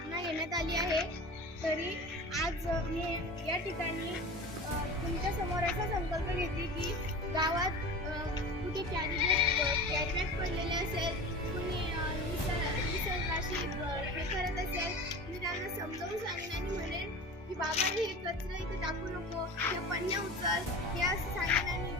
स्थापना घेण्यात आली आहे. तरी आज मी या ठिकाणी तुमच्या समोर असा संकल्प घेते की गावात कुठे कॅरीबॅग पडलेले असेल, कुणी निसर्गाशी हे करत असेल, मी त्यांना समजावून सांगेन आणि म्हणेन की बाबा हे कचरा इथे टाकू नको, हे पन्या उचल, हे असं सांगेन आणि